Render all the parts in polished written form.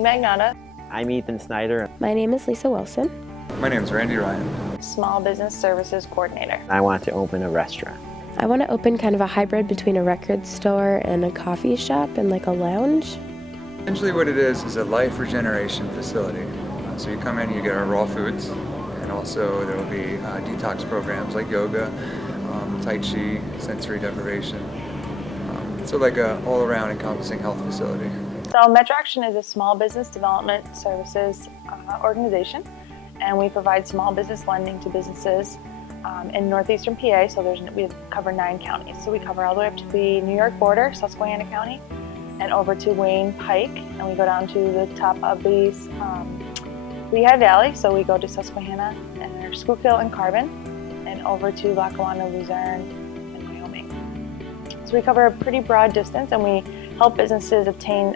Katie Magnotta. I'm Ethan Snyder. My name is Lisa Wilson. My name is Randy Ryan. Small Business Services Coordinator. I want to open a restaurant. I want to open kind of a hybrid between a record store and a coffee shop and like a lounge. Essentially what it is a life regeneration facility. So you come in, you get our raw foods, and also there will be detox programs like yoga, Tai Chi, sensory deprivation. So like a all-around encompassing health facility. So Metro Action is a small business development services organization, and we provide small business lending to businesses in northeastern PA. So we cover 9 counties. So we cover all the way up to the New York border, Susquehanna County, and over to Wayne Pike, and we go down to the top of the Lehigh Valley. So we go to Susquehanna and Schuylkill and Carbon, and over to Lackawanna, Luzerne, and Wyoming. So we cover a pretty broad distance, and we help businesses obtain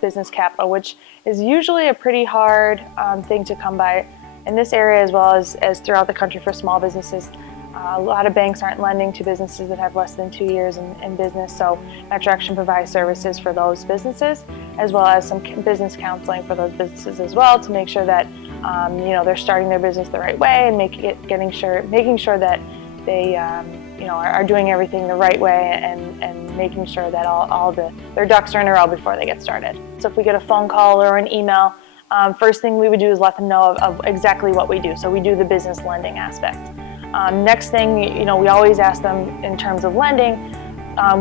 business capital, which is usually a pretty hard thing to come by in this area as well as throughout the country for small businesses. A lot of banks aren't lending to businesses that have less than 2 years in business, so Metro Action provides services for those businesses, as well as some business counseling for those businesses as well, to make sure that they're starting their business the right way and making sure that they are doing everything the right way and making sure that all their ducks are in a row before they get started. So if we get a phone call or an email, first thing we would do is let them know of exactly what we do. So we do the business lending aspect. Next thing, we always ask them in terms of lending,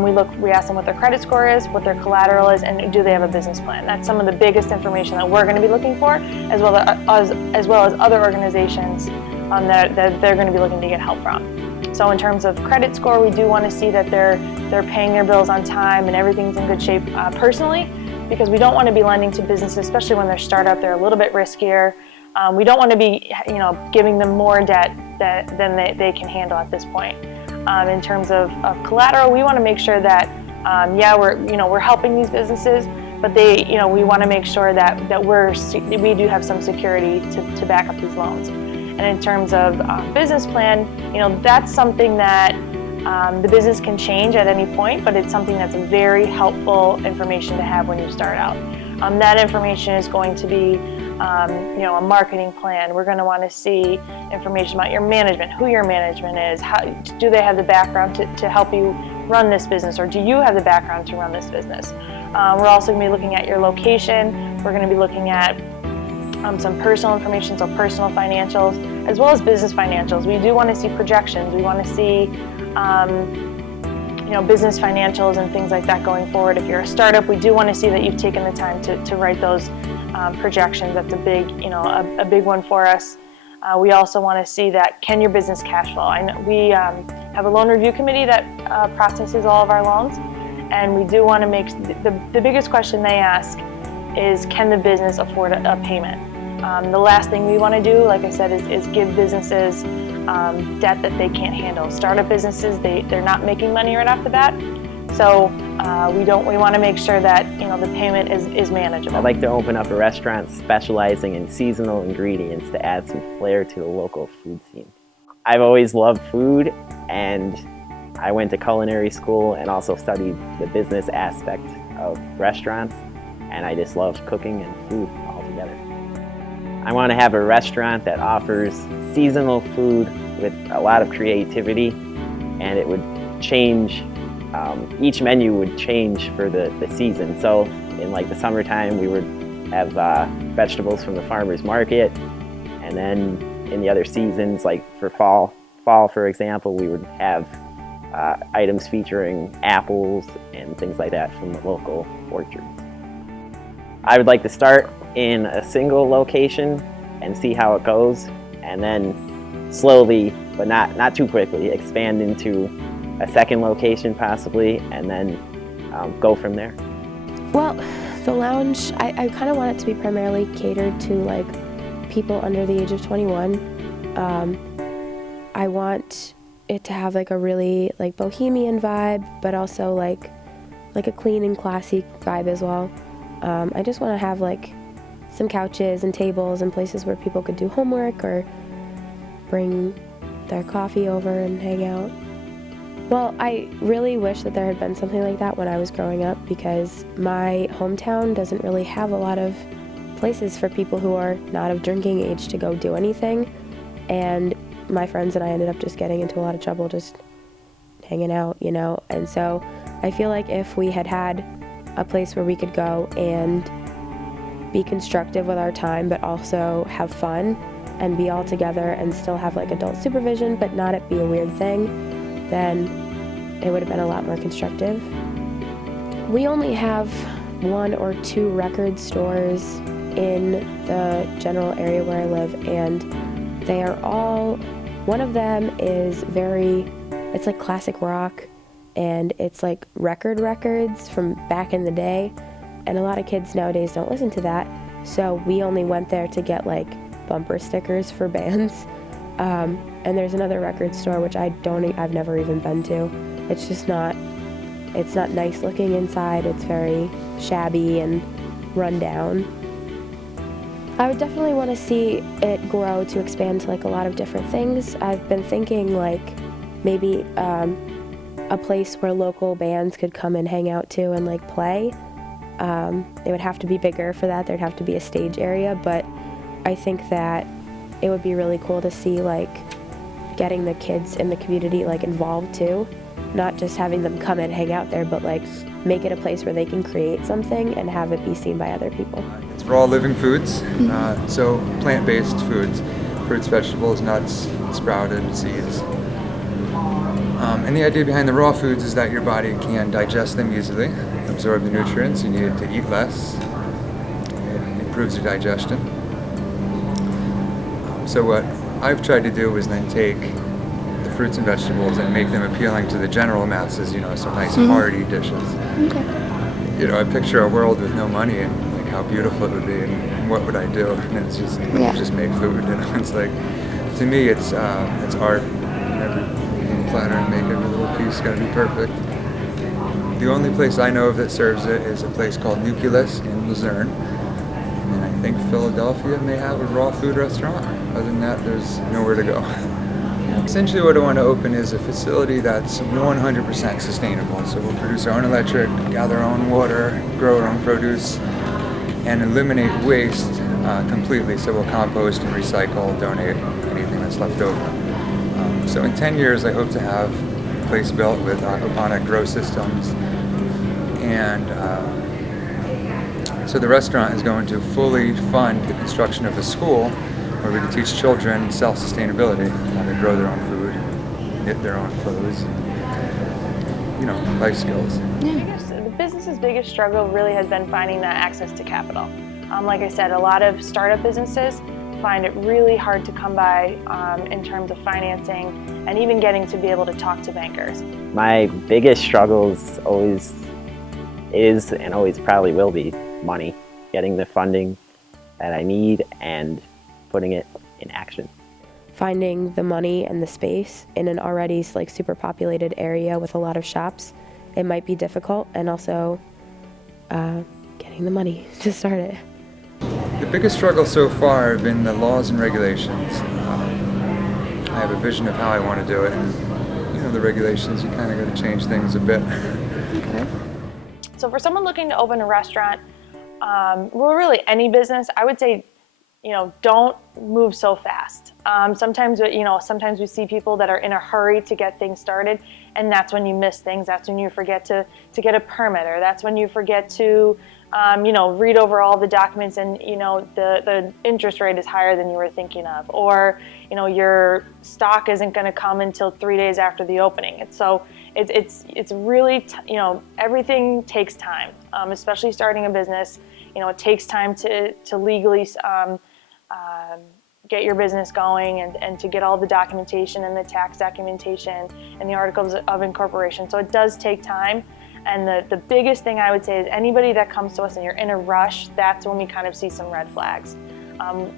we ask them what their credit score is, what their collateral is, and do they have a business plan. That's some of the biggest information that we're going to be looking for, as well as other organizations that they're going to be looking to get help from. So in terms of credit score, we do want to see that they're paying their bills on time and everything's in good shape personally, because we don't want to be lending to businesses, especially when they're startup. They're a little bit riskier. We don't want to be, giving them more debt than they can handle at this point. In terms of collateral, we want to make sure that, we're helping these businesses, but we want to make sure that we do have some security to back up these loans. And in terms of business plan, that's something that the business can change at any point, but it's something that's very helpful information to have when you start out. That information is going to be a marketing plan. We're going to want to see information about your management, who your management is, do they have the background to help you run this business, or do you have the background to run this business? We're also going to be looking at your location. We're going to be looking at some personal information, so personal financials, as well as business financials. We do want to see projections. We want to see business financials and things like that going forward. If you're a startup, we do want to see that you've taken the time to write those projections. That's a big one for us. We also want to see that, can your business cash flow? I know we have a loan review committee that processes all of our loans, and we do want to make the biggest question they ask is, can the business afford a payment? The last thing we want to do, like I said, is give businesses debt that they can't handle. Startup businesses, they're not making money right off the bat, so we want to make sure that the payment is manageable. I'd like to open up a restaurant specializing in seasonal ingredients to add some flair to the local food scene. I've always loved food, and I went to culinary school and also studied the business aspect of restaurants, and I just love cooking and food altogether. I want to have a restaurant that offers seasonal food with a lot of creativity, and it would change, each menu would change for the season. So in the summertime, we would have vegetables from the farmer's market, and then in the other seasons, like for fall for example, we would have items featuring apples and things like that from the local orchards. I would like to start in a single location and see how it goes, and then slowly, but not too quickly, expand into a second location possibly, and then go from there. Well, the lounge, I kind of want it to be primarily catered to people under the age of 21. I want it to have a really bohemian vibe, but also like a clean and classy vibe as well. I just want to have some couches and tables and places where people could do homework or bring their coffee over and hang out. Well, I really wish that there had been something like that when I was growing up, because my hometown doesn't really have a lot of places for people who are not of drinking age to go do anything. And my friends and I ended up just getting into a lot of trouble just hanging out, you know. And so I feel like if we had had a place where we could go and be constructive with our time, but also have fun and be all together and still have like adult supervision, but not it be a weird thing, then it would have been a lot more constructive. We only have 1 or 2 record stores in the general area where I live, and they are all, one of them is it's like classic rock, and it's like records from back in the day, and a lot of kids nowadays don't listen to that, so we only went there to get like bumper stickers for bands. And there's another record store which I've never even been to. It's not nice looking inside. It's very shabby and run down. I would definitely want to see it grow to expand to like a lot of different things. I've been thinking like maybe a place where local bands could come and hang out to and like play. It would have to be bigger for that. There'd have to be a stage area, but I think that it would be really cool to see like getting the kids in the community like involved too. Not just having them come and hang out there, but like make it a place where they can create something and have it be seen by other people. It's raw living foods, so plant-based foods, fruits, vegetables, nuts, sprouted seeds. And the idea behind the raw foods is that your body can digest them easily, absorb the nutrients. You need to eat less. It improves your digestion. So what I've tried to do is then take the fruits and vegetables and make them appealing to the general masses, you know, some nice hearty dishes. Okay. You know, I picture a world with no money and like how beautiful it would be and what would I do? And it's just, just make food, you know. It's like, to me, it's art. Every platter and make every little piece got to be perfect. The only place I know of that serves it is a place called Nucleus in Luzerne. And I think Philadelphia may have a raw food restaurant. Other than that, there's nowhere to go. Essentially what I want to open is a facility that's 100% sustainable. So we'll produce our own electric, gather our own water, grow our own produce, and eliminate waste completely. So we'll compost and recycle, donate anything that's left over. So in 10 years, I hope to have a place built with aquaponic grow systems. And so the restaurant is going to fully fund the construction of a school where we can teach children self-sustainability, how to grow their own food, knit their own clothes, you know, life skills. The business's biggest struggle really has been finding that access to capital. Like I said, a lot of startup businesses find it really hard to come by in terms of financing and even getting to be able to talk to bankers. My biggest struggles always is and always probably will be money, getting the funding that I need and putting it in action. Finding the money and the space in an already like super populated area with a lot of shops, it might be difficult, and also getting the money to start it. The biggest struggle so far have been the laws and regulations. I have a vision of how I want to do it, and you know, the regulations, you kind of got to change things a bit. Okay. So for someone looking to open a restaurant, well, really any business, I would say, you know, don't move so fast. Sometimes we see people that are in a hurry to get things started, and that's when you miss things. That's when you forget to get a permit, or that's when you forget to, read over all the documents, and the interest rate is higher than you were thinking of, or your stock isn't going to come until 3 days after the opening. It's really everything takes time, especially starting a business. It takes time to legally get your business going and to get all the documentation and the tax documentation and the articles of incorporation. So it does take time. And the biggest thing I would say is anybody that comes to us and you're in a rush, that's when we kind of see some red flags.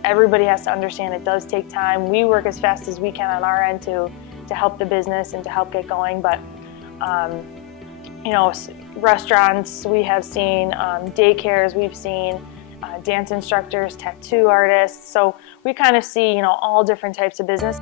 Everybody has to understand it does take time. We work as fast as we can on our end to help the business and to help get going. But restaurants we have seen, daycares we've seen, dance instructors, tattoo artists. So we kind of see all different types of business.